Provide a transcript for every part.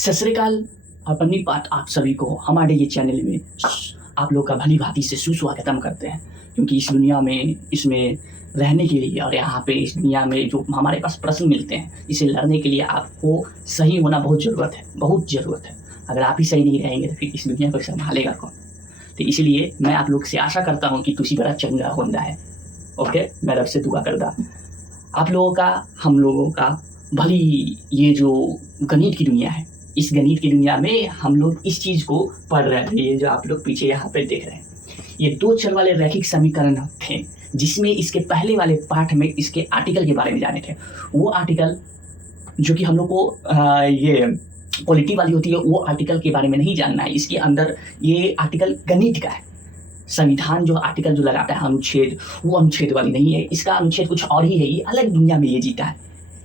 सत श्री अकाल और पन्नी पाठ आप सभी को हमारे ये चैनल में आप लोग का भली भांति से सुस्वागतम करते हैं, क्योंकि इस दुनिया में इसमें रहने के लिए और यहाँ पे इस दुनिया में जो हमारे पास प्रश्न मिलते हैं इसे लड़ने के लिए आपको सही होना बहुत ज़रूरत है। अगर आप ही सही नहीं रहेंगे तो फिर इस दुनिया को संभालेगा कौन। तो इसलिए मैं आप लोग से आशा करता हूँ कि तुसी बड़ा चंगा होंदा है। ओके, मैं रब से दुआ करदा आप लोगों का, हम लोगों का भली ये जो गणित की दुनिया है, इस गणित की दुनिया में हम लोग इस चीज़ को पढ़ रहे थे। ये जो आप लोग पीछे यहाँ पे देख रहे हैं, ये दो चर वाले रैखिक समीकरण थे, जिसमें इसके पहले वाले पाठ में इसके आर्टिकल के बारे में जाने थे। वो आर्टिकल जो कि हम लोग को ये पॉलिटी वाली होती है, वो आर्टिकल के बारे में नहीं जानना है। इसके अंदर ये आर्टिकल गणित का है। संविधान जो आर्टिकल जो लगाता है अनुच्छेद, वो अनुच्छेद वाली नहीं है। इसका अनुच्छेद कुछ और ही है। ये अलग दुनिया में ये जीता है।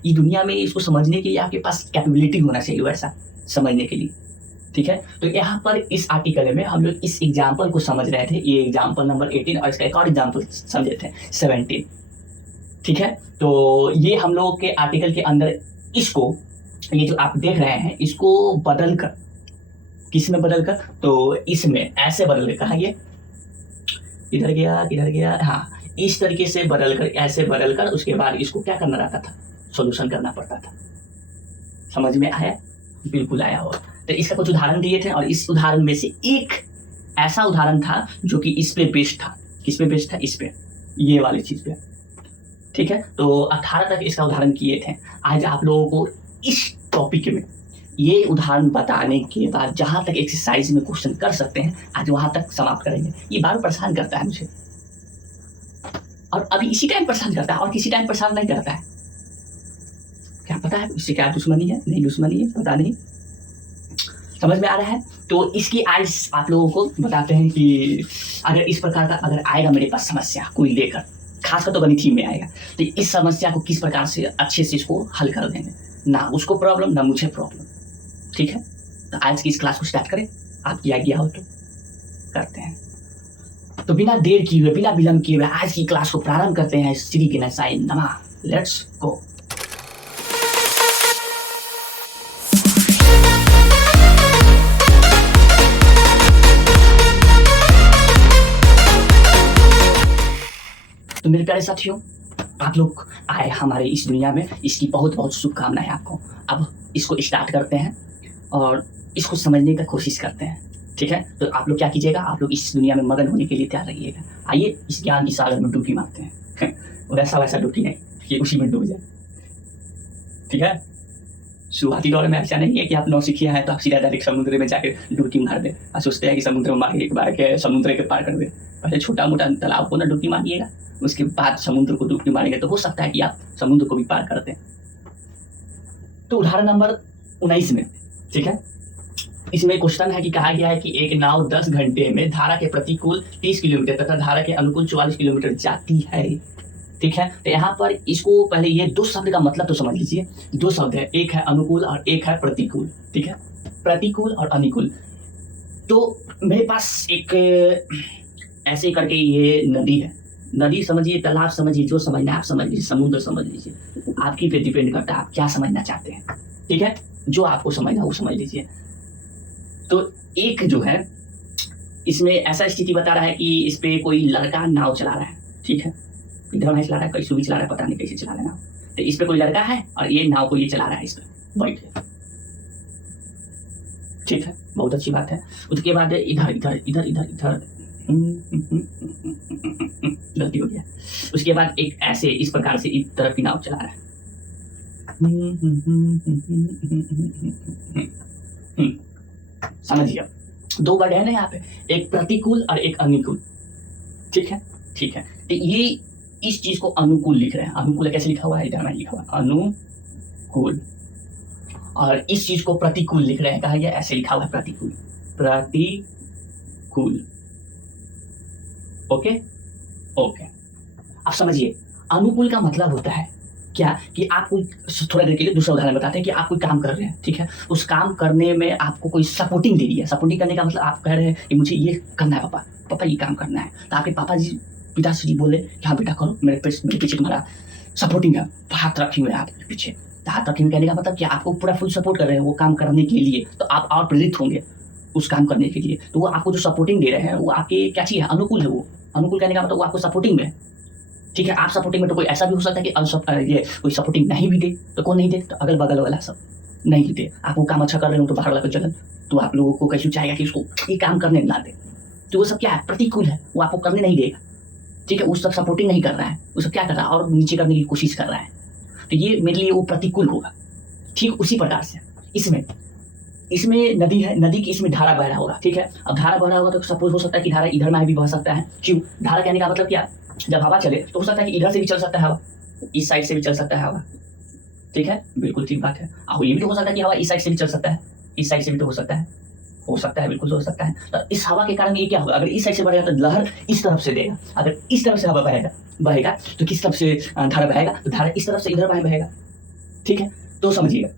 ये दुनिया में इसको समझने के लिए आपके पास कैपेबिलिटी होना चाहिए वैसा समझने के लिए, ठीक है। तो यहाँ पर इस आर्टिकल में हम लोग इस एग्जाम्पल को समझ रहे थे। ये एग्जाम्पल नंबर 18 और इसका एक और एग्जाम्पल समझे थे 17, ठीक है। तो ये हम लोग के आर्टिकल के अंदर इसको, ये जो आप देख रहे हैं, इसको बदल कर, किस में बदल कर, तो इसमें ऐसे बदल कर, कहा ये इधर गया, हाँ, इस तरीके से बदल कर, ऐसे बदल कर, उसके बाद इसको क्या करना रहता था, सॉल्यूशन करना पड़ता था। समझ में आया? बिल्कुल आया होगा। तो इसका कुछ उदाहरण दिए थे और इस उदाहरण में से एक ऐसा उदाहरण था जो कि इस पे बेस्ड था। किस पे बेस्ड था? इस पे, ये वाली चीज पे, ठीक है। तो 18 तक इसका उदाहरण किए थे। आज आप लोगों को इस टॉपिक में ये उदाहरण बताने के बाद जहां तक एक्सरसाइज में क्वेश्चन कर सकते हैं, आज वहां तक समाप्त करेंगे। ये बार परेशान करता है मुझे, और अभी इसी टाइम परेशान करता है और किसी टाइम परेशान नहीं करता है। क्या पता है इससे क्या दुश्मनी है, नहीं दुश्मनी है, पता नहीं। समझ में आ रहा है? तो इसकी आज आप लोगों को बताते हैं कि अगर इस प्रकार का अगर आएगा मेरे पास समस्या कोई लेकर, खासकर तो गणित में आएगा, तो इस समस्या को किस प्रकार से अच्छे से इसको हल कर देंगे। ना उसको प्रॉब्लम, ना मुझे प्रॉब्लम, ठीक है। तो आज की इस क्लास को स्टार्ट करें। आपकी आज्ञा हो तो करते हैं। तो बिना देर किए हुए, बिना विलंब किए हुए आज की क्लास को प्रारंभ करते हैं। श्री गणेशाय नमः। Let's go. तो मेरे प्यारे साथियों, आप लोग आए हमारे इस दुनिया में, इसकी बहुत बहुत शुभकामनाएं आपको। अब इसको स्टार्ट करते हैं और इसको समझने का कोशिश करते हैं, ठीक है। तो आप लोग क्या कीजिएगा, आप लोग इस दुनिया में मगन होने के लिए तैयार रहिएगा। आइए इस ज्ञान की सागर में डुबकी मारते हैं। वैसा वैसा डुबकी नहीं कि उसी में डूब जाए, ठीक है। शुरुआती दौर में ऐसा नहीं है कि आप नौसिखिया हैं तो आप सीधा डायरेक्ट समुद्र में जाकर डुबकी मार दें और सोचते हैं कि समुद्र में मार एक बार के समुद्र के पार कर दे। पहले छोटा मोटा तालाब को ना डुबकी मारिएगा, उसके बाद समुद्र को डुबकी मारेंगे तो हो सकता है कि आप समुद्र को भी पार कर दें। तो उदाहरण नंबर 19 में, ठीक है, इसमें क्वेश्चन है कि कहा गया है कि एक नाव 10 घंटे में धारा के प्रतिकूल 30 किलोमीटर तथा धारा के अनुकूल 44 किलोमीटर जाती है, ठीक है। तो यहाँ पर इसको पहले ये दो शब्द का मतलब तो समझ लीजिए। दो शब्द है, एक है अनुकूल और एक है प्रतिकूल, ठीक है। प्रतिकूल और अनुकूल। तो मेरे पास एक ऐसे करके ये नदी है, नदी समझिए, तालाब समझिए, जो समझना है आप समझ लीजिए, समुद्र समझ लीजिए, आपकी पे डिपेंड करता है आप क्या समझना चाहते हैं, ठीक है। जो आपको समझना वो समझ लीजिए। तो एक जो है इसमें ऐसा स्थिति बता रहा है कि इस पे कोई लड़का नाव चला रहा है, ठीक है। इधर नहीं चला रहा है, कैसे भी चला रहा है, पता नहीं कैसे चला रहा है नाव। तो इस पे कोई लड़का है और ये नाव को ये चला रहा है, इस पे बैठ के, ठीक है, बहुत अच्छी बात है। उसके बाद इधर इधर इधर इधर इधर गलती हो गया। उसके बाद एक ऐसे इस प्रकार से इस तरफ की नाव चला रहा है। समझिए, दो वर्ड है ना यहाँ पे, एक प्रतिकूल और एक अनुकूल, ठीक है, ठीक है। तो ये इस चीज को अनुकूल लिख रहे हैं। अनुकूल कैसे लिखा हुआ है, इधर में लिखा हुआ है अनुकूल, और इस चीज को प्रतिकूल लिख रहे हैं। कहा गया ऐसे लिखा हुआ है प्रतिकूल, प्रतिकूल, ओके ओके। अब समझिए, अनुकूल का मतलब होता है क्या कि आप कोई, थोड़ा देर के लिए दूसरा उदाहरण बताते हैं कि आप कोई काम कर रहे हैं, ठीक है। उस काम करने में आपको कोई सपोर्टिंग दे दिया। सपोर्टिंग करने का मतलब आप कह रहे हैं कि मुझे ये करना है, पापा पापा ये काम करना है। तो आपके पापा जी, पिताश्री बोले कि हाँ बेटा करो, मेरे पीछे तुम्हारा सपोर्टिंग है, हाथ रखे हुए हैं आपके पीछे, तर्कहीन कहने का मतलब कि आपको पूरा फुल सपोर्ट कर रहे हैं वो काम करने के लिए, तो आप और प्रेरित होंगे उस काम करने के लिए। तो वो आपको जो सपोर्टिंग दे रहे हैं वो आपके क्या चीज़ है, अनुकूल है। वो अनुकूल कहने का मतलब वो आपको सपोर्टिंग में है। ठीक है, आप सपोर्टिंग में, तो कोई ऐसा भी हो सकता है कि ये कोई सपोर्टिंग नहीं भी दे, तो कौन नहीं दे, तो अगल बगल वाला सब नहीं दे। आप वो काम अच्छा कर रहे हो तो बाहर वाला कोई जलन, तो आप लोगों को कैसे चाहेगा कि उसको ये काम करने ना दे, तो वो सब क्या है, प्रतिकूल है, वो आपको करने नहीं देगा। ठीक है, वो सब सपोर्टिंग नहीं कर रहा है, वो सब क्या कर रहा है, और नीचे करने की कोशिश कर रहा है, तो ये मेरे लिए वो प्रतिकूल होगा। ठीक उसी प्रकार से इसमें नदी है, नदी की इसमें धारा बह रहा होगा। ठीक है, अब धारा बह रहा होगा तो सपोज हो सकता है कि धारा इधर में भी बह सकता है। क्यों, धारा कहने का मतलब क्या, जब हवा चले तो हो सकता है कि इधर से भी चल सकता है हवा, इस साइड से भी चल सकता है हवा। ठीक है, बिल्कुल ठीक बात है। अब ये भी तो हो सकता है कि हवा इस साइड से भी चल सकता है, इस साइड से भी तो हो सकता है, बिल्कुल हो सकता है। तो इस हवा के कारण ये क्या होगा, अगर इस साइड से बढ़ेगा तो लहर इस तरफ से देगा, अगर इस तरफ से हवा बहेगा तो किस तरफ से धारा बहेगा, तो धारा इस तरफ से इधर बहेगा। ठीक है, तो समझिएगा,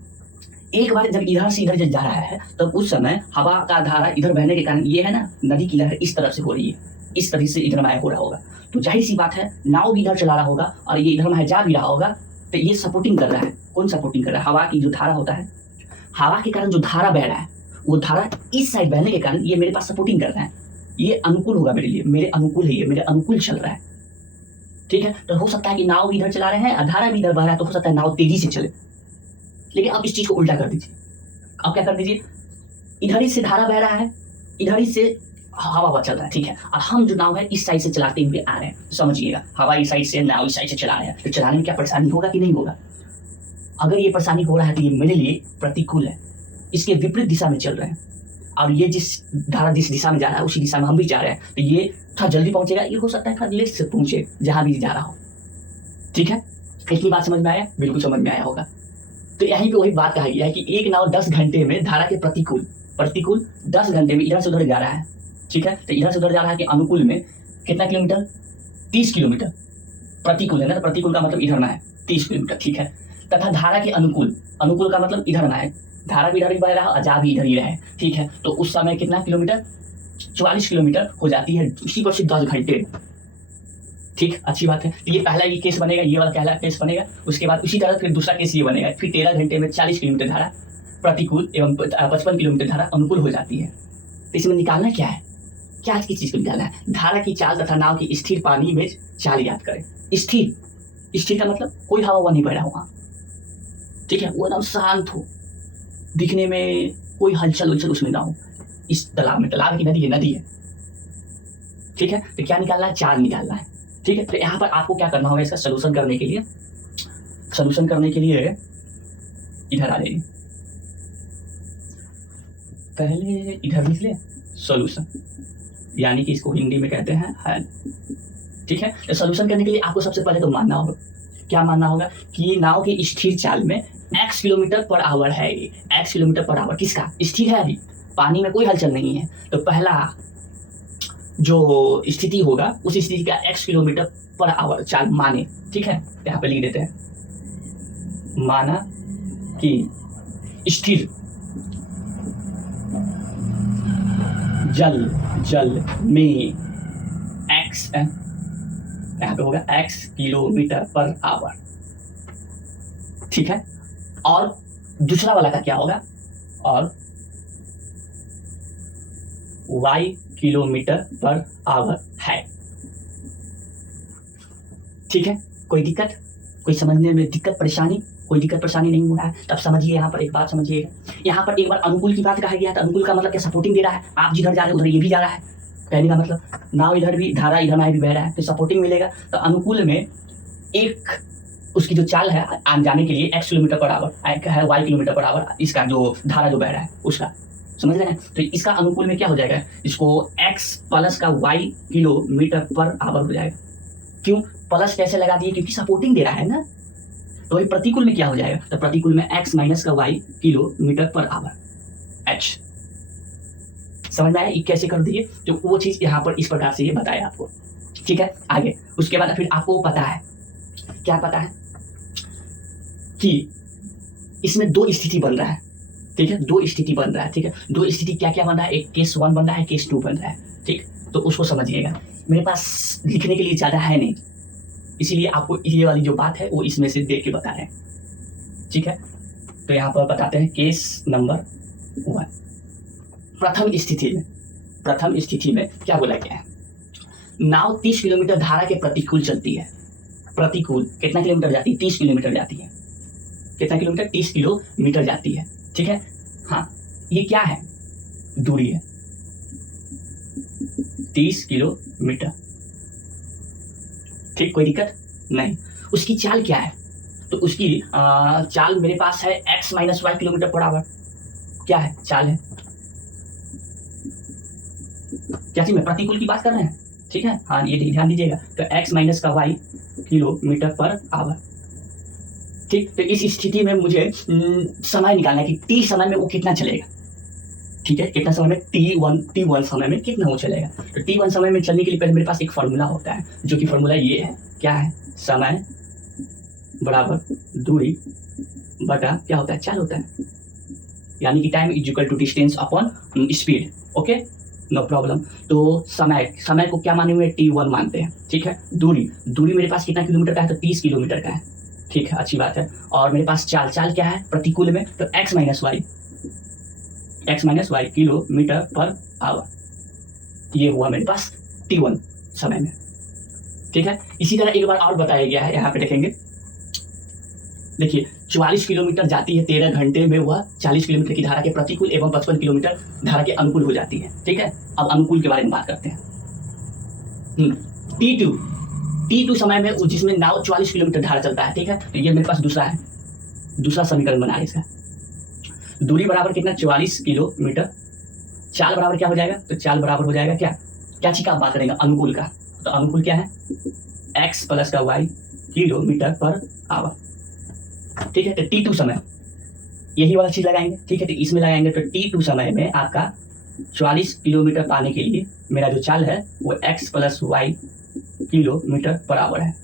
एक बार जब इधर से इधर जब जा रहा है तब उस समय हवा का धारा इधर बहने के कारण ये है ना, नदी की लहर इस तरफ से हो रही है, इस तरह से इधर माया हो रहा होगा, तो जाहिर सी बात है नाव भी इधर चला रहा होगा और ये इधर माया जा भी रहा होगा, तो ये सपोर्टिंग कर रहा है। कौन सपोर्टिंग कर रहा है, हवा की जो धारा होता है, हवा के कारण जो धारा बह रहा है वो धारा इस साइड बहने के कारण ये मेरे पास सपोर्टिंग कर रहा है, ये अनुकूल होगा मेरे लिए, मेरे अनुकूल है, ये मेरे अनुकूल चल रहा है। ठीक है, तो हो सकता है कि नाव भी इधर चला रहे हैं और धारा भी इधर बह रहा है, तो हो सकता है नाव तेजी से चले। लेकिन अब इस चीज को उल्टा कर दीजिए, अब क्या कर दीजिए, इधर ही से धारा बह रहा है, इधर ही से हवा चल रहा है। ठीक है, और हम जो नाव है इस साइड से चलाते हुए आ रहे हैं, समझिएगा, हवा इस साइड से, नाव इस साइड से चला रहे हैं, तो चलाने में क्या परेशानी होगा कि नहीं होगा। अगर ये परेशानी हो रहा है तो ये मेरे लिए प्रतिकूल है, इसके विपरीत दिशा में चल रहे हैं, और ये जिस धारा जिस दिशा में जा रहा है उसी दिशा में हम भी जा रहे हैं, तो ये थोड़ा जल्दी पहुंचेगा, ये हो सकता है थोड़ा लेट से पहुंचे जहां भी जा रहा हो। ठीक है, इतनी बात समझ में आया, बिल्कुल समझ में आया होगा। तो यहीं पे वही बात कहा गया है कि एक नाव 10 घंटे में धारा के प्रतिकूल 10 घंटे में इधर से उधर जा रहा है। ठीक है, तो इधर से उधर जा रहा है कि अनुकूल में कितना किलोमीटर, 30 किलोमीटर, प्रतिकूल है ना, तो प्रतिकूल का मतलब इधर में है 30 किलोमीटर। ठीक है, तथा धारा के अनुकूल का मतलब इधर में है, धारा भी इधर ही बह रहा है, जा भी इधर ही रहे। ठीक है, तो उस समय कितना किलोमीटर, 44 किलोमीटर हो जाती है, उसी पर से 10 घंटे। ठीक, अच्छी बात है। तो ये पहला ये केस बनेगा, ये वाला पहला केस बनेगा, उसके बाद उसी तरह फिर दूसरा केस ये बनेगा, फिर 13 घंटे में 40 किलोमीटर धारा प्रतिकूल एवं 55 किलोमीटर धारा अनुकूल हो जाती है। तो इसमें निकालना क्या है, क्या आज की चीज को निकालना है, धारा की चाल तथा नाव की स्थिर पानी में चाल याद करें। स्थिर का मतलब कोई हवा नहीं बह रहा होगा। ठीक है, वो एकदम शांत हो, दिखने में कोई हलचल उलचल उसमें ना हो। इस तालाब में, तालाब की नदी है। ठीक है, तो क्या निकालना है, चाल निकालना है। ठीक है, तो यहाँ पर आपको क्या करना होगा, इसका सोल्यूशन करने के लिए इधर आ जाइए, पहले इधर लिख ले सोल्यूशन, यानी कि इसको हिंदी में कहते हैं हल। ठीक है, तो सोल्यूशन करने के लिए आपको सबसे पहले तो मानना होगा, क्या मानना होगा कि नाव की स्थिर चाल में x किलोमीटर पर आवर है। ये x किलोमीटर पर आवर किसका, स्थिर है, अभी पानी में कोई हलचल नहीं है, तो पहला जो स्थिति होगा उस स्थिति का x किलोमीटर पर आवर चाल माने। ठीक है, यहाँ पे लिख देते हैं, माना कि स्थिर जल में x, यहाँ पे होगा x किलोमीटर पर आवर। ठीक है, और दूसरा वाला का क्या होगा, और y किलोमीटर पर आवर है। ठीक है, कोई दिक्कत, कोई समझने में परेशानी नहीं हो रहा है, तब समझिए, यहाँ पर एक बात समझिएगा, यहाँ पर एक बार अनुकूल की बात कहा गया था। अनुकूल का मतलब क्या, सपोर्टिंग दे रहा है, आप जिधर जा रहे हो उधर ये भी जा रहा है, कहने का मतलब नाव इधर भी, धारा इधर में भी बह रहा है, तो सपोर्टिंग मिलेगा। तो अनुकूल में एक उसकी जो चाल है आने जाने के लिए x किलोमीटर पर आवर है, y किलोमीटर पर आवर, इसका जो धारा जो बह रहा है उसका, समझ रहे हैं। तो इसका अनुकूल में क्या हो जाएगा, इसको x प्लस का y किलोमीटर पर आवर हो जाएगा। क्यों प्लस कैसे लगा दिए, क्योंकि सपोर्टिंग दे रहा है ना। तो वही प्रतिकूल में क्या हो जाएगा, तो प्रतिकूल में x माइनस का y kilometre per our h। समझ में आया, ये कैसे कर दिए, तो वो चीज यहाँ पर इस प्रकार से ये बताया आपको। ठीक है, आगे उसके बाद फिर आपको पता है, क्या पता है कि इसमें दो स्थिति बन रहा है। ठीक है, दो स्थिति बन रहा है। ठीक है, दो स्थिति क्या क्या बन रहा है, एक केस 1 बन रहा है, केस 2 बन रहा है। ठीक, तो उसको समझिएगा, मेरे पास लिखने के लिए ज़्यादा है नहीं, इसीलिए आपको ये वाली जो बात है वो इसमें से देख के बता रहे हैं। ठीक है, तो यहाँ पर बताते हैं केस नंबर 1। प्रथम स्थिति में क्या बोला गया है, नाव 30 किलोमीटर धारा के प्रतिकूल चलती है। प्रतिकूल कितना किलोमीटर जाती है, 30 किलोमीटर जाती है। कितना किलोमीटर, 30 किलोमीटर जाती है, ठीक है। हाँ, ये क्या है, दूरी है 30 किलोमीटर, ठीक, कोई दिक्कत नहीं। उसकी चाल क्या है, तो उसकी चाल मेरे पास है x minus Y kilometre per hour. क्या है, चाल है, क्या चीज में, प्रतिकूल की बात कर रहे हैं, ठीक है। हाँ, ये ध्यान दीजिएगा, तो x माइनस का वाई किलोमीटर पर आवर, ठीक। तो इस स्थिति में मुझे समय निकालना है कि t समय में वो कितना चलेगा, ठीक है। कितना समय में, t1 समय में कितना वो चलेगा। तो t1 समय में चलने के लिए पहले मेरे पास एक फॉर्मूला होता है, जो कि फॉर्मूला ये है, क्या है, समय बराबर दूरी बटा क्या होता है, चाल होता है, यानी कि time is equal to distance upon speed. Okay, no problem. तो समय को क्या माने हुए, t1 मानते हैं, ठीक है। दूरी मेरे पास कितना किलोमीटर का है, तो 30 किलोमीटर का है, ठीक है, अच्छी बात है। और मेरे पास चाल क्या है प्रतिकूल में, तो x minus Y kilometre per hour, ये हुआ मेरे पास t1 समय में, ठीक है। इसी तरह एक बार और बताया गया है, यहाँ पे देखेंगे, देखिए 44 किलोमीटर जाती है 13 घंटे में, वह 40 किलोमीटर की धारा के प्रतिकूल एवं 55 किलोमीटर धारा के अनुकूल हो जाती है, ठीक है। अब अनुकूल के बारे में बात करते हैं। T2 समय में जिसमें नाव 44 किलोमीटर धारा चलता है, ठीक है। तो ये मेरे पास दूसरा समीकरण बना है इसका। दूरी बराबर कितना, 44 किलोमीटर। चाल बराबर क्या हो जाएगा, तो चाल बराबर हो जाएगा क्या चीज का आप बात करेंगे, अनुकूल का। तो अनुकूल क्या है, x प्लस का y किलोमीटर पर आवर, ठीक है। तो T2 समय यही वाला चीज लगाएंगे, ठीक है। तो इसमें लगाएंगे, तो T2 समय में आपका 44 किलोमीटर पाने के लिए मेरा जो चाल है वो x plus Y kilometre per hour है,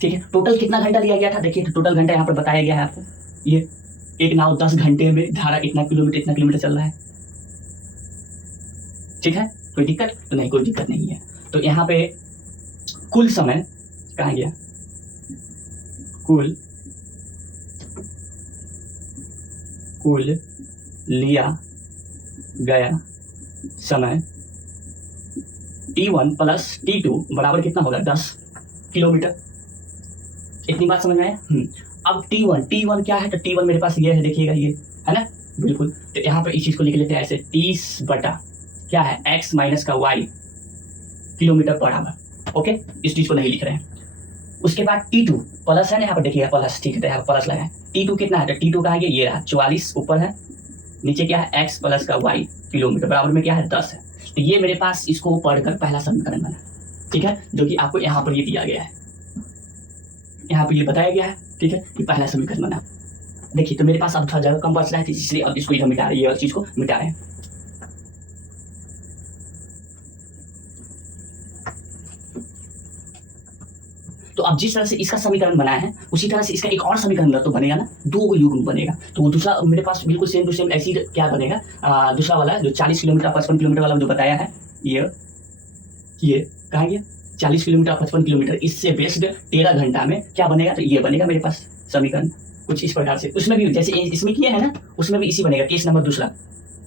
ठीक है। टोटल कितना घंटा दिया गया था, देखिए तो टोटल घंटा यहाँ पर बताया गया है आपको, ये एक नाव 10 घंटे में धारा इतना किलोमीटर चल रहा है, ठीक है। कोई दिक्कत तो नहीं, कोई दिक्कत नहीं है। तो यहाँ पे कुल समय कहाँ गया, कुल लिया गया समय T1 प्लस T2 बराबर कितना होगा, 10 किलोमीटर। इतनी बात समझ में आया। अब T1 क्या है, तो T1 मेरे पास ये है, देखिएगा ये है ना, बिल्कुल। तो यहाँ पर इस चीज को लिख लेते हैं ऐसे, 30 बटा क्या है, x माइनस का y kilometre per our. Okay, इस चीज को नहीं लिख रहे हैं। उसके बाद T2 प्लस है ना, यहाँ पर देखिएगा प्लस, ठीक है, तो यहाँ पर प्लस लगाए। T2 कितना है, तो T2 कहाँ गया, ये रहा 44 ऊपर है, नीचे क्या है x प्लस का y किलोमीटर बराबर में क्या है, 10 है। तो ये मेरे पास इसको पढ़कर पहला समीकरण बना, ठीक है, जो कि आपको यहाँ पर ये दिया गया है, यहाँ पर ये बताया गया है, ठीक है, कि पहला समीकरण बना। देखिए तो मेरे पास अब थोड़ा जगह कम बच रहा है, इसलिए अब इसको इधर मिटा रहे हैं, ये चीज को मिटा रहे हैं। तो अब जिस तरह से इसका समीकरण बनाया है, उसी तरह से इसका एक और समीकरण तो बनेगा ना, दो युग्म बनेगा। तो वो दूसरा मेरे पास बिल्कुल सेम टू सेम ऐसी क्या बनेगा, दूसरा वाला जो 40 किलोमीटर 55 किलोमीटर वाला जो बताया है, ये कहाँ गया, 40 किलोमीटर 55 किलोमीटर, इससे बेस्ड 13 घंटा में क्या बनेगा, तो ये बनेगा मेरे पास समीकरण कुछ इस प्रकार से। उसमें भी जैसे इसमें किए है ना, उसमें भी इसी बनेगा, केस नंबर दूसरा,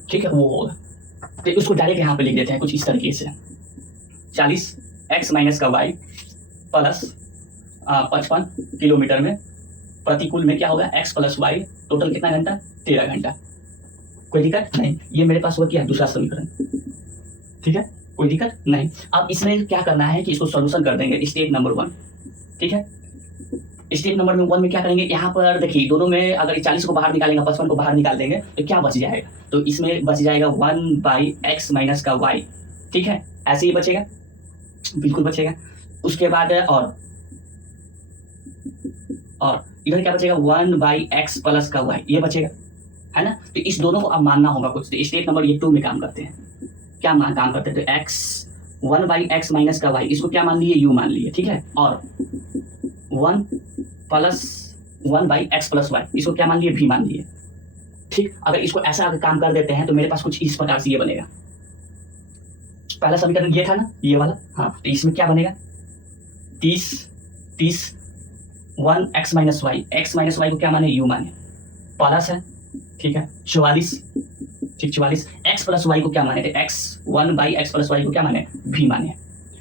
ठीक है, वो होगा। तो उसको डायरेक्ट यहाँ पे लिख देते हैं कुछ इस तरीके से, 40 x माइनस का y प्लस 55 किलोमीटर में प्रतिकूल में क्या होगा, x प्लस वाई, टोटल कितना घंटा, 13 घंटा। कोई दिक्कत नहीं, ये मेरे पास हुआ क्या, दूसरा समीकरण, ठीक है, कोई दिक्कत नहीं। अब इसमें क्या करना है कि इसको सॉल्यूशन कर देंगे, स्टेप नंबर 1, ठीक है। स्टेप नंबर 1 में क्या करेंगे, यहाँ पर देखिए दोनों में अगर 40 को बाहर निकालेंगे, 55 को बाहर निकाल देंगे, तो क्या बच जाएगा, तो इसमें बच जाएगा 1/x माइनस का y, ठीक है, ऐसे ही बचेगा, बिल्कुल बचेगा। उसके बाद और इधर क्या बचेगा, 1/x प्लस का y, ये बचेगा, है ना। तो इस दोनों को अब मानना होगा कुछ। तो स्टेप नंबर 2 में काम करते हैं, क्या काम करते हैं, तो x 1/x माइनस का y, इसको क्या मान लिए, u मान लिए, ठीक है। और 1 प्लस 1/x प्लस y, इसको क्या मान लिए, v मान लिए, ठीक। अगर इसको ऐसा अगर काम कर देते हैं तो मेरे पास कुछ इस प्रकार से ये बनेगा। पहला समीकरण ये था ना, ये वाला, हाँ। तो इसमें क्या बनेगा, 30 1x-y, x-y को क्या माने, u माने, प्लस है, ठीक है 44, ठीक 44, x प्लस वाई को क्या माने थे, x 1/x प्लस वाई को क्या माने, v माने।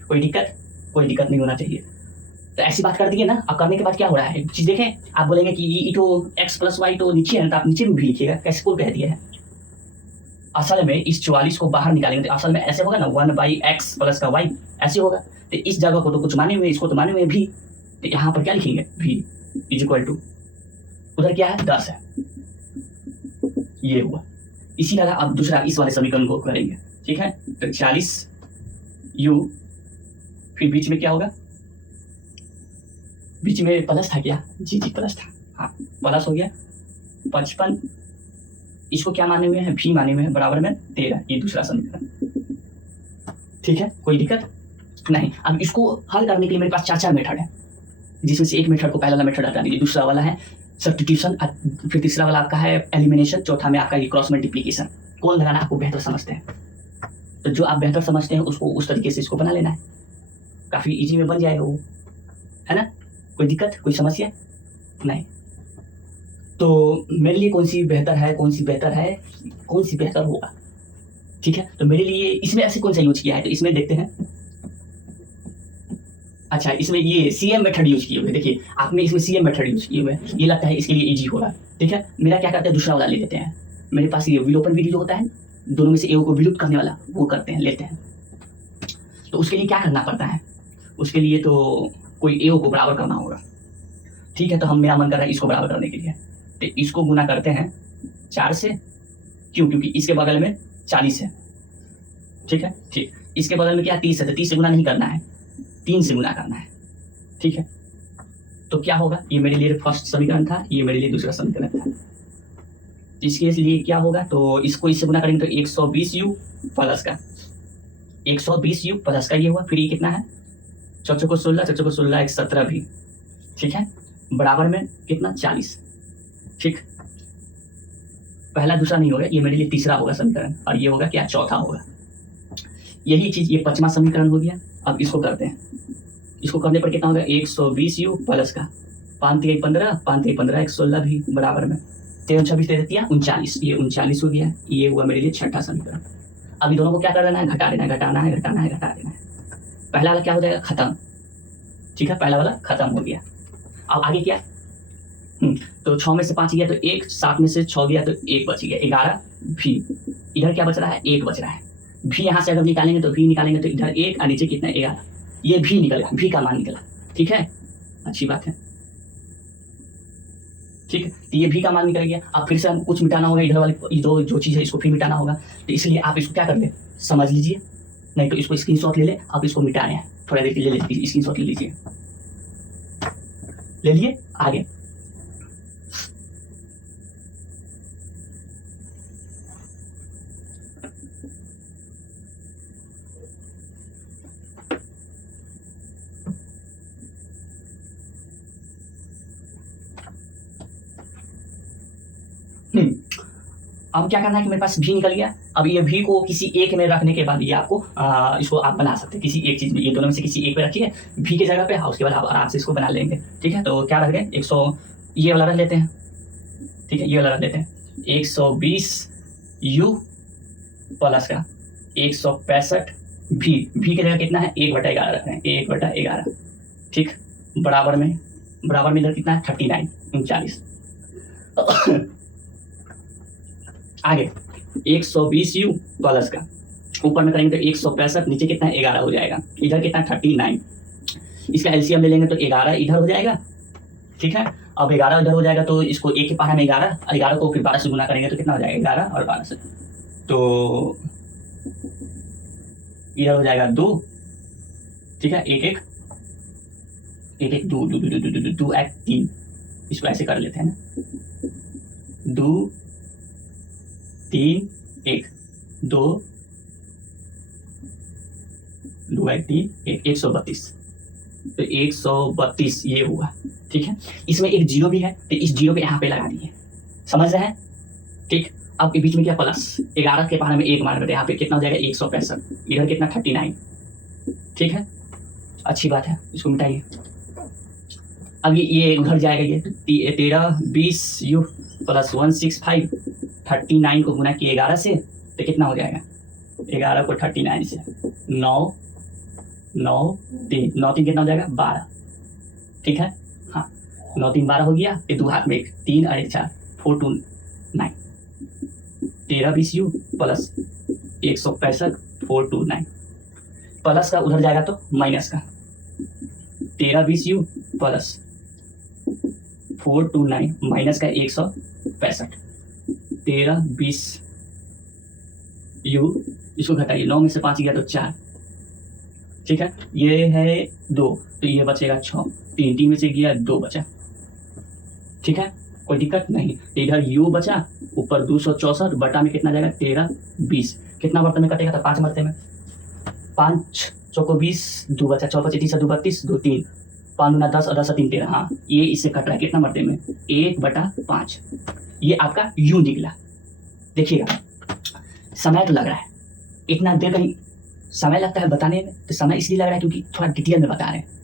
कोई दिक्कत नहीं होना चाहिए। तो ऐसी बात कर दिए ना। अब करने के बाद क्या हो रहा है, चीज देखें, आप बोलेंगे कि ये तो x प्लस वाई तो नीचे है, तो आप नीचे में भी लिखिएगा, कैसे को कह दिया है। असल में इस 44 को बाहर निकालेंगे तो असल में ऐसे होगा ना, 1/x प्लस का y ऐसे होगा। तो इस जगह को तो कुछ माने हुए, इसको तो माने हुए v, तो यहाँ पर क्या लिखेंगे, v इज इक्वल टू, उधर क्या है 10 है, ये हुआ। इसी तरह अब दूसरा इस वाले समीकरण को करेंगे, ठीक है। तो 40 u, फिर बीच में क्या होगा, बीच में प्लस था क्या, जी प्लस था, हाँ प्लस हो गया 55, इसको क्या माने हुए हैं, भी माने हुए हैं, बराबर में 13, ये दूसरा समीकरण, ठीक है। कोई दिक्कत नहीं। अब इसको हल करने के लिए मेरे पास 4 मेथड है, जिसमें से एक मेथड को पहला वाला मेथड हटा दीजिए, दूसरा वाला है सब्स्टिट्यूशन, फिर तीसरा वाला आपका है एलिमिनेशन, चौथा में आपका ये क्रॉस मल्टीप्लिकेशन। कौन लगाना आपको बेहतर समझते हैं, तो जो आप बेहतर समझते हैं उसको उस तरीके से इसको बना लेना है, काफ़ी इजी में बन जाएगा वो, है ना। कोई दिक्कत, कोई समस्या नहीं। तो मेरे लिए कौन सी बेहतर है, कौन सी बेहतर होगा, ठीक है। तो मेरे लिए इसमें ऐसे कौन सा यूज किया है, तो इसमें देखते हैं। अच्छा, इसमें ये CM मेथड यूज किए हुए, देखिए आपने इसमें CM मेथड यूज किए हुए, ये लगता है इसके लिए इजी होगा, ठीक है। मेरा क्या करते हैं, दूसरा वाला ले लेते हैं। मेरे पास ये विलोपन विधि जो होता है, दोनों में से एक को विलुप्त करने वाला, वो करते हैं, लेते हैं। तो उसके लिए क्या करना पड़ता है, उसके लिए तो कोई ए को बराबर करना होगा, ठीक है। तो मेरा मन कर रहा है इसको बराबर करने के लिए, तो इसको गुना करते हैं 4 से, क्योंकि इसके बगल में 40 है, ठीक है, ठीक। इसके बगल में क्या 30 है, तो 30 से गुना नहीं करना है, 3 से गुना करना है, ठीक है। तो क्या होगा, ये मेरे लिए फर्स्ट समीकरण था, ये मेरे लिए दूसरा समीकरण था। इसके लिए क्या होगा, तो इसको इससे गुना करेंगे तो 120u प्लस का 120u प्लस का ये हुआ, फिर ये कितना है, 4 को 16, 4 को 16, 1 17 भी, ठीक है, बराबर में कितना 40, ठीक। पहला दूसरा नहीं होगा, ये मेरे लिए तीसरा होगा समीकरण, और ये होगा क्या, चौथा होगा। यही चीज ये 5वां समीकरण हो गया। अब इसको करते हैं, इसको करने पर कितना होगा, 120u प्लस का 5 3 15, 5 3 15, 1 16 भी, बराबर में 13 26 दे दिया 39, ये 39 हो गया। ये हुआ मेरे लिए छठा समीकरण। अभी दोनों को क्या कर देना है, घटा देना है, घटा देना है। पहला वाला क्या हो जाएगा, खत्म, ठीक है, पहला वाला खत्म हो गया। अब आगे क्या, तो 6 में से 5 गया तो 1, 7 में से 6 गया तो 1 बच गया, 11 भी। इधर क्या बच रहा है, 1 बच रहा है, भी यहाँ से अगर निकालेंगे तो भी निकालेंगे तो इधर 1 और नीचे कितना 11, ये भी निकलेगा, भी का मान निकला, ठीक है, अच्छी बात है, ठीक है। तो ये भी का मान निकल गया। अब फिर से हम कुछ मिटाना होगा, इधर वाली जो चीज़ है इसको फिर मिटाना होगा, तो इसलिए आप इसको क्या कर ले, समझ लीजिए, नहीं तो इसको स्क्रीनशॉट ले ले, आप इसको मिटा रहे हैं, थोड़ा देर ले लीजिए, स्क्रीनशॉट ले लीजिए, ले लिए आगे। अब क्या करना है कि मेरे पास भी निकल गया। अब ये भी को किसी एक में रखने के बाद ये आपको इसको आप बना सकते हैं किसी एक चीज़ में, ये दोनों में से किसी एक पे रखिए भी की जगह पे, उसके बाद आप आराम से इसको बना लेंगे, ठीक है। तो क्या रख गए, 100, ये वाला रख लेते हैं, ठीक है, ये वाला रख लेते हैं, 120u प्लस का 165 भी की जगह कितना है, 1/11 रख रहे हैं, 1/11, ठीक, बराबर में इधर कितना है, 39 39। आगे 120u प्लस का ऊपर में करेंगे तो 165, नीचे कितना है 11 हो जाएगा, इधर कितना 39, इसका एलसीएम ले लेंगे तो 11 इधर हो जाएगा, ठीक है। अब 11 इधर हो जाएगा तो इसको एक ही पारा में 11 को फिर 12 से गुना करेंगे तो कितना हो जाएगा, 11 और 12 से, तो इधर हो जाएगा 2, ठीक है, 1 1 2 2 2 2 2 2 1 3, इसको ऐसे कर लेते हैं ना, 2 3 1 2 2 1 3 1 132, तो 132 ये हुआ, ठीक है। इसमें एक जीरो भी है तो इस जीरो पे यहाँ पे लगा दिए, समझ रहे हैं, ठीक। अब के बीच में क्या प्लस 11 के पारा में 1 मार देते, यहाँ पे कितना हो जाएगा 165, इधर कितना 39, ठीक है, अच्छी बात है, इसको मिटाइए। अब ये उधर जाएगा, ये 13 20 यू प्लस 165 39 को गुना किए 11 से तो कितना हो जाएगा, 11 को 39 से 9 9 3 9 3 कितना हो जाएगा 12, ठीक है। हाँ 9 3 12 हो गया, फिर 2 हाथ में 1 3 और 1 4 4 2 9 13 20 यू प्लस 165 4 2 9 प्लस का उधर जाएगा तो माइनस का 13 20 यू प्लस 429 माइनस का 165 13 20 यू, इसको घटाइए 9 में से 5 गया तो 4, ठीक है। ये है 2 तो ये बचेगा 6, 3 3 में से गया 2 बचा, ठीक है, कोई दिक्कत नहीं। इधर यू बचा, ऊपर 264 बटा में कितना जाएगा 13 20, कितना बर्तन में कटेगा तो 5 बर्तन में 5 चौको 20 2 बचा 4 25 30 2 32 2 3 5 गुना 10 और 10 3 13, हाँ ये इससे कट रहा है कितना मरते में 1/5, ये आपका यू निकला। देखिएगा समय तो लग रहा है, इतना देर कहीं समय लगता है बताने में, तो समय इसलिए लग रहा है क्योंकि थोड़ा डिटेल में बता रहे हैं।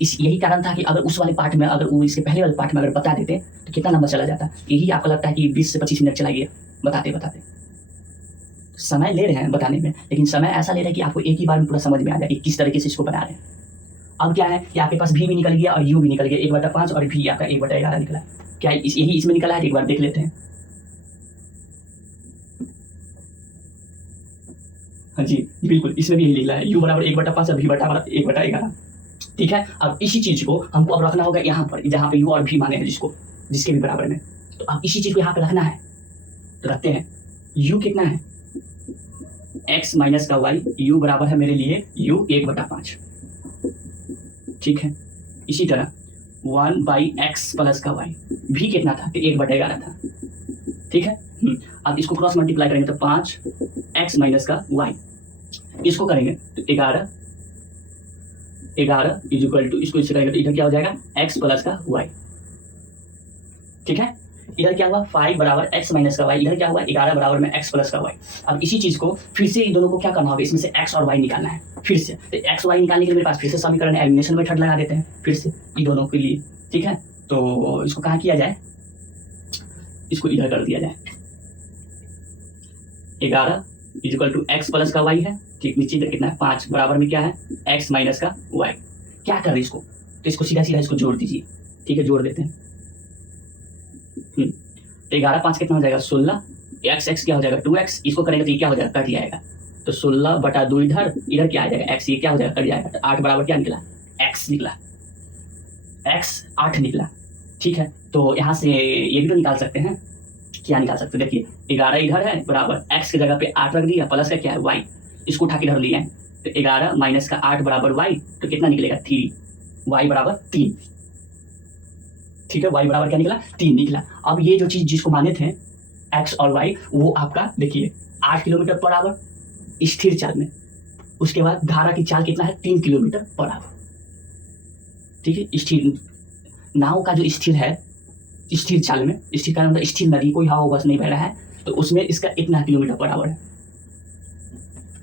यही कारण था कि अगर उस वाले पार्ट में, अगर वो इसके पहले वाले पार्ट में अगर बता देते तो कितना लंबा चला जाता। यही आपको लगता है कि 20 से 25 मिनट चला गया बताते बताते। समय ले रहे हैं बताने में, लेकिन समय ऐसा ले रहे हैं कि आपको एक ही बार में पूरा समझ में आ जाए कि किस तरीके से इसको बना रहे हैं। अब क्या है कि आपके पास भी निकल गया और यू भी निकल गया, 1/5 और भी आपका 1/11 निकला। क्या यही इसमें निकला है, एक बार देख लेते हैं। हाँ जी बिल्कुल, इसमें भी यही लिखा है, u बराबर 1/5 और v बराबर 1/11, ठीक है। अब इसी चीज को हमको अब रखना होगा यहाँ पर, जहाँ पे u और v माने हैं जिसके भी बराबर में, तो अब इसी चीज को यहाँ पे रखना है। तो रखते हैं, u कितना है x माइनस का y, u बराबर है मेरे लिए u 1/5, ठीक है। इसी तरह 1/x प्लस का y, v कितना था तो 1/11 था, ठीक है। अब इसको क्रॉस मल्टीप्लाई करेंगे तो 5x माइनस का y, इसको करेंगे तो 11 इज इक्वल टू, इसको इससे करेंगे तो इधर क्या हो जाएगा x प्लस का y, ठीक है। इधर क्या हुआ 5 बराबर x माइनस का y, इधर क्या हुआ 11 बराबर में x प्लस का y। अब इसी चीज को फिर से इन दोनों को क्या करना होगा, इसमें से x और y निकालना है फिर से। तो x y निकालने के लिए मेरे पास फिर से समीकरण एलिमिनेशन मेथड लगा देते हैं फिर से इन दोनों के लिए, ठीक है। तो इसको कहाँ किया जाए, इसको इधर कर दिया जाए, 11 is equal to X plus का वाई है, ठीक। नीचे इधर कितना है 5 बराबर में क्या है x माइनस का y। क्या कर रहे हैं इसको, तो इसको सीधा सीधा इसको जोड़ दीजिए, ठीक है, जोड़ देते हैं। तो 11 5 कितना हो जाएगा 16, x क्या हो जाएगा 2x, इसको करेंगे तो ये क्या हो जाएगा कट जाएगा, तो 16/2 इधर क्या आ जाएगा x, ये क्या हो जाएगा कट जाएगा, तो 8 बराबर क्या निकला x निकला, x 8 निकला, ठीक है। तो यहाँ से ये भी तो निकाल सकते हैं, क्या निकाल सकते हैं, देखिए 11 इधर है बराबर x की जगह पे 8 रख दिया, प्लस का क्या है y, इसको उठा के इधर लिया है, तो 11 माइनस का 8 बराबर y, तो कितना निकलेगा 3, y बराबर 3, ठीक है। y बराबर क्या निकला 3 निकला। अब ये जो चीज जिसको माने थे x और y, वो आपका देखिए 8 किलोमीटर पर आवर स्थिर चाल में, उसके बाद धारा की चाल कितना है 3 किलोमीटर पर आवर, ठीक है। स्थिर नाव का जो स्थिर है, स्थिर चाल में, स्थिर का मतलब स्थिर नदी, कोई हवा बस नहीं बह रहा है, तो उसमें इसका इतना किलोमीटर पर आवर है,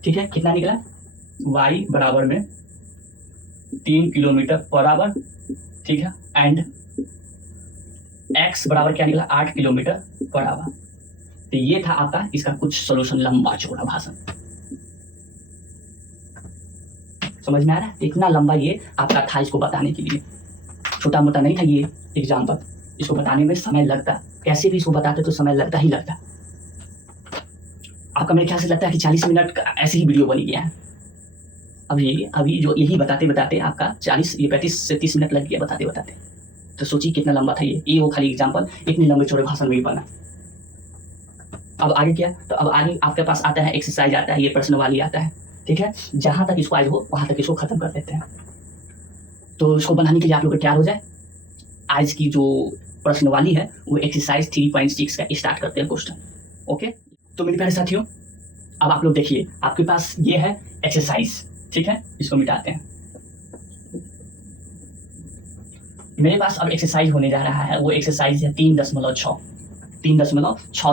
ठीक है। कितना निकला y बराबर में 3 किलोमीटर पर आवर, ठीक है, एंड x बराबर क्या निकला 8 किलोमीटर पर आवर। तो ये था आपका इसका कुछ सोल्यूशन, लंबा चौड़ा भाषण, समझ में आ रहा है। इतना लंबा ये आपका था इसको बताने के लिए, छोटा मोटा नहीं था ये एग्जाम्पल, इसको बताने में समय लगता, कैसे भी इसको बताते तो समय लगता ही लगता। आपका मेरे ख्याल से लगता है कि 40 मिनट का ऐसे ही वीडियो बन गया है। अभी जो यही बताते बताते आपका 35 से 30 मिनट लग गया बताते बताते, तो सोचिए कितना लंबा था ये वो खाली एग्जाम्पल इतने लंबे चौड़े भाषण में ही बना। अब आगे क्या, तो अब आगे आपके पास आता है एक्सरसाइज आता है, ये प्रश्नवाली आता है, ठीक है। जहां तक इसको आज हो वहां तक इसको खत्म कर देते हैं। तो इसको बनाने के लिए आप लोग तैयार हो जाए। आज की जो प्रश्नवाली है वो एक्सरसाइज 3.6 का स्टार्ट करते हैं क्वेश्चन, ओके। तो मेरे प्यारे साथियों, अब आप लोग देखिए, आपके पास ये है एक्सरसाइज, ठीक है, इसको मिटाते हैं। मेरे पास अब एक्सरसाइज होने जा रहा है, वो एक्सरसाइज है 3.6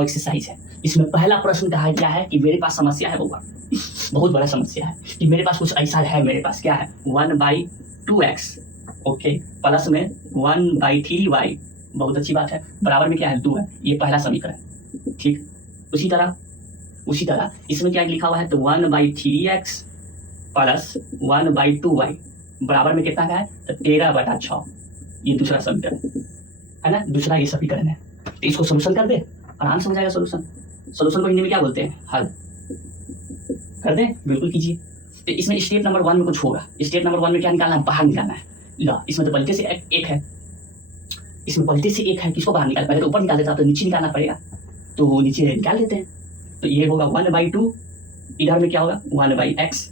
एक्सरसाइज है। इसमें पहला प्रश्न कहा क्या है कि मेरे पास समस्या है, बहुत बड़ा समस्या है कि मेरे पास कुछ ऐसा है, मेरे पास क्या है 1/2x, ओके, प्लस में 1/3y, बहुत अच्छी बात है, बराबर में क्या है 2 है, ये पहला समीकरण। ठीक, उसी तरह इसमें क्या लिखा हुआ है, तो 1/3x प्लस 1/2y बराबर में कितना का है, तो 13/6, ये दूसरा समीकरण है ना, दूसरा ये समीकरण है। तो इसको सोल्यूशन कर दे, आराम से हो जाएगा सोल्यूशन को हिंदी में क्या बोलते हैं, हल। कर दे, बिल्कुल कीजिए। तो इसमें स्टेप नंबर 1 में कुछ होगा, स्टेप नंबर 1 में क्या निकालना है, बाहर निकालना है। ला, इसमें तो पलटे से एक है, इसमें पलटे से एक है, किसको बाहर निकाल, पहले तो ऊपर निकाल देता, तो नीचे निकालना पड़ेगा, तो नीचे निकाल देते हैं। तो ये होगा 1/2, इधर में क्या होगा 1/x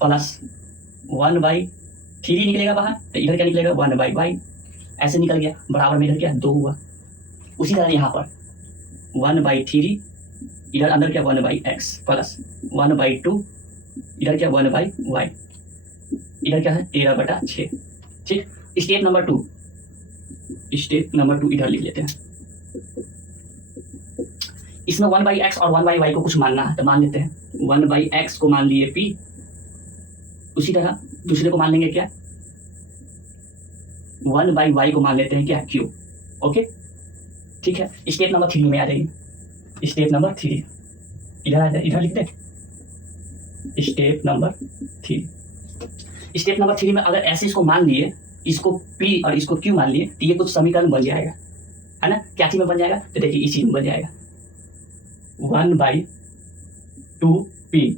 प्लस 1/3 निकलेगा बाहर, तो इधर क्या निकलेगा 1/y, ऐसे निकल गया, बराबर में इधर क्या 2 हुआ। उसी तरह यहाँ पर 1/3, इधर अंदर क्या 1/x प्लस 1/2, इधर क्या 1/y, इधर क्या है 13/6। ठीक, स्टेप नंबर 2 इधर लिख लेते हैं। इसमें 1/x और 1/y को कुछ मानना है, तो मान लेते हैं। 1/x को मान लिए p, उसी तरह दूसरे को मान लेंगे क्या, 1/y को मान लेते हैं क्या q। ओके, ठीक है। स्टेप नंबर 3 में आ जाइए, स्टेप नंबर 3 इधर आ जाए, इधर लिख दें स्टेप नंबर 3। स्टेप नंबर 3 में अगर ऐसे इसको मान लिए, इसको p और इसको q मान लिए, तो ये कुछ समीकरण बन जाएगा, है ना। क्या चीज में बन जाएगा, तो देखिए इसी में बन जाएगा 1/2p,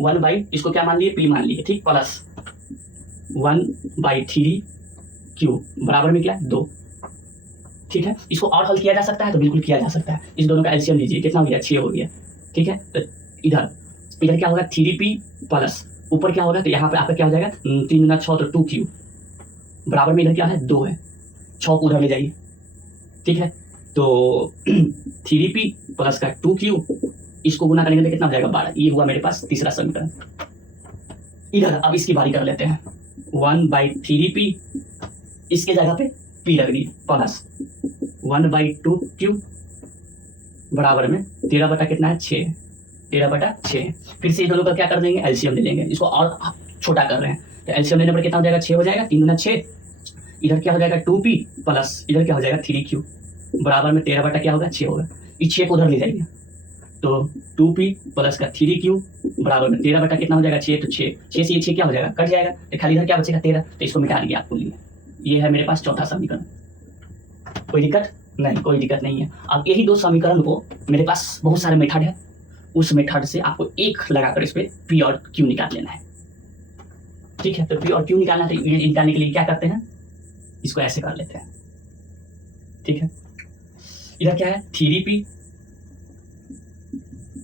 1/ इसको क्या मान लिए, p मान लिए, ठीक, प्लस 1/3q बराबर में क्या 2। ठीक है, इसको और हल किया जा सकता है, तो बिल्कुल किया जा सकता है। इस दोनों का एलसीएम लीजिए, कितना हो गया 6 हो गया। ठीक है, तो इधर क्या होगा 3p प्लस ऊपर क्या होगा, तो यहाँ पे आपका क्या हो जाएगा 3 × 6 तो 2q बराबर में इधर क्या है 2 है, 6 को उधर ले जाइए। ठीक है, तो 3p प्लस का 2q, इसको गुना करेंगे तो कितना हो जाएगा 12। ये हुआ मेरे पास तीसरा समीकरण। इधर अब इसकी बारी कर लेते हैं, 1/3p इसके जगह पे p रख दी प्लस 1/2q बराबर में 13 कितना है 6, 13/6। फिर से दोनों का क्या कर देंगे, एलसीएम ले लेंगे। इसको और छोटा कर रहे हैं, तो एलसीएम लेने पर कितना हो जाएगा 6 हो जाएगा, 3 × 6, इधर क्या हो जाएगा 2p प्लस इधर क्या हो जाएगा 3q बराबर में 13 क्या होगा 6 होगा। इस 6 को उधर ले जाइए, तो 2p प्लस का 3q बराबर में 13 कितना हो जाएगा 6, तो 6 से ये 6 क्या हो जाएगा कट जाएगा, तो खाली इधर क्या बचेगा 13, तो इसको मिटा दिया आपको लिए। ये है मेरे पास चौथा समीकरण। कोई दिक्कत नहीं, कोई दिक्कत नहीं है। अब यही 2 समीकरण को मेरे पास बहुत सारे मेथड है, उस मेथड से आपको एक लगाकर इस पर p और q निकाल लेना है। ठीक है, तो p और q निकालना है, तो ये निकालने के लिए क्या करते हैं, इसको ऐसे कर लेते हैं। ठीक है, इधर क्या है 3p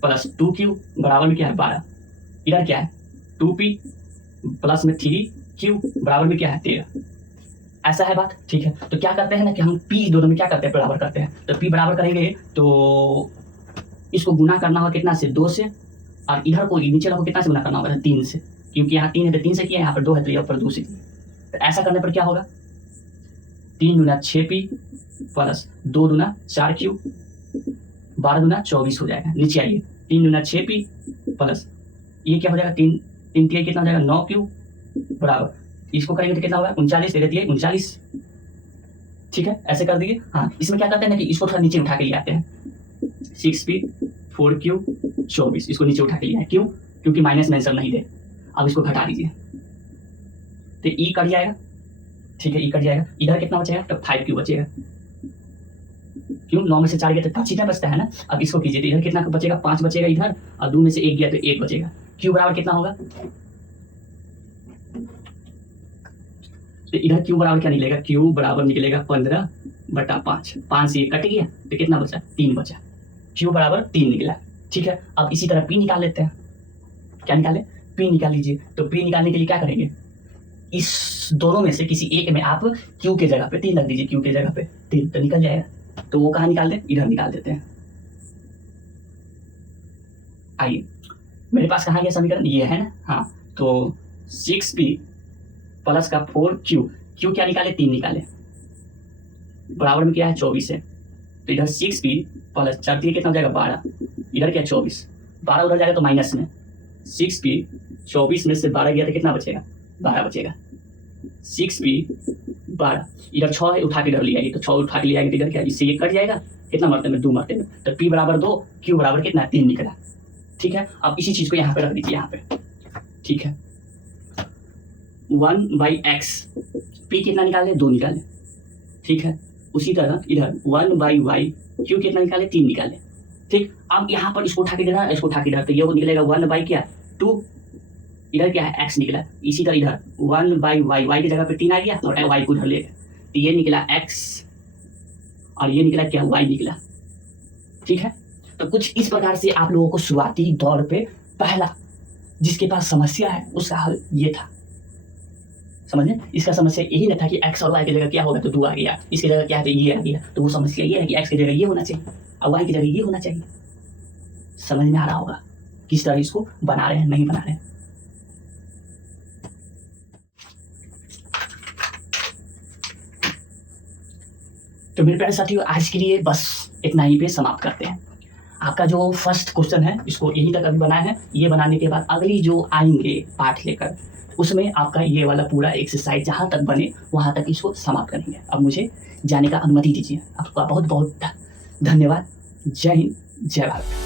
प्लस 2q बराबर में क्या है 12, इधर क्या है 2p प्लस में 3q बराबर में क्या है 13। ऐसा है बात। ठीक है, तो क्या करते हैं ना कि हम p दोनों में क्या करते हैं बराबर करते हैं, तो p बराबर करेंगे तो इसको गुना करना होगा कितना से 2 से, और इधर को नीचे वाला को कितना से गुना करना होगा 3 से, क्योंकि यहाँ 3 है तो 3 से किया, यहाँ पर 2 है तो यहाँ पर 2 से किया। तो ऐसा करने पर क्या होगा 3 × 6p प्लस 2 × 4q 12 × 24 हो जाएगा। नीचे आइए 3 × 6p प्लस ये क्या हो जाएगा 3 3 कितना हो जाएगा 9q बराबर, इसको करेंगे तो कितना होगा 39, 39। ठीक है, ऐसे कर दिए। हाँ, इसमें क्या करते हैं ना कि इसको थोड़ा नीचे उठा के ले आते हैं, 6p 4q 24, इसको नीचे उठा के लिया है, क्यों, क्योंकि माइनस में आंसर नहीं दे। अब इसको घटा दीजिए तो e कट जाएगा। ठीक है, e कट जाएगा, इधर कितना बचेगा तो 5q बचेगा, क्यों 9 में से 4 गया तो 5 चीजें बचता है ना। अब इसको कीजिए तो इधर कितना बचेगा 5 बचेगा इधर, और 2 में से 1 गया तो 1 बचेगा। q बराबर कितना होगा, तो इधर q बराबर क्या निकलेगा, q बराबर निकलेगा 15/5, 5 से 1 कट गया तो कितना बचा 3 बचा, q बराबर 3 निकला। ठीक है, अब इसी तरह p निकाल लेते हैं। क्या निकाले, p निकाल लीजिए। तो p निकालने के लिए क्या करेंगे, इस दोनों में से किसी एक में आप q के जगह पे 3 रख दीजिए, q के जगह पे 3 तो निकल जाएगा। तो वो कहाँ निकाल दें, इधर निकाल देते हैं। आइए मेरे पास कहाँ गया समीकरण, ये है ना। हाँ, तो 6p प्लस का 4q, q क्या निकाले 3 निकाले, बराबर में क्या है 24 है। तो इधर 6p प्लस 4 कितना हो जाएगा 12, इधर क्या 24, 12 उधर जाएगा तो माइनस में, 6p 24 में से 12 गया तो कितना बचेगा 12 बचेगा। 6p 12, इधर 6 है, उठा के इधर ले आएगी, तो 6 उठा के ले आएगी तो इधर क्या, इससे ये कट जाएगा, कितना मरते में, 2 मरते में, तो p बराबर 2, q बराबर कितना, 3 निकला। ठीक है, अब इसी चीज़ को यहाँ पे रख दीजिए, यहाँ पे। ठीक है, 1/x, p कितना निकाले, 2 निकाले। ठीक है, उसी तरह इधर 1/y, q कितना निकाले, 3 निकाले। ठीक, अब यहाँ पर इसको उठा के इधर, इसको उठा के इधर, तो ये निकलेगा 1/2, इधर क्या है, x निकला। इसी तरह इधर 1/y, y की जगह पे 3 आ गया और y को इधर ले गया, तो ये निकला x और ये निकला क्या, y निकला। ठीक है, तो कुछ इस प्रकार से आप लोगों को शुरुआती दौर पे पहला जिसके पास समस्या है उसका हल ये था। समझे, इसका समस्या यही ना था कि x और y की जगह क्या होगा, तो 2 आ गया, इसकी जगह क्या है, तो ये आ गया। तो वो समस्या ये है कि x की जगह ये होना चाहिए और y की जगह ये होना चाहिए। समझ में आ रहा होगा किस तरह इसको बना रहे हैं, नहीं बना रहे हैं। तो मेरे प्यारे साथियों, आज के लिए बस इतना ही पे समाप्त करते हैं। आपका जो फर्स्ट क्वेश्चन है इसको यहीं तक अभी बनाया है। ये बनाने के बाद अगली जो आएंगे पाठ लेकर, उसमें आपका ये वाला पूरा एक्सरसाइज जहाँ तक बने वहाँ तक इसको समाप्त करेंगे। अब मुझे जाने का अनुमति दीजिए। आपका बहुत बहुत धन्यवाद। जय हिंद, जय भारत।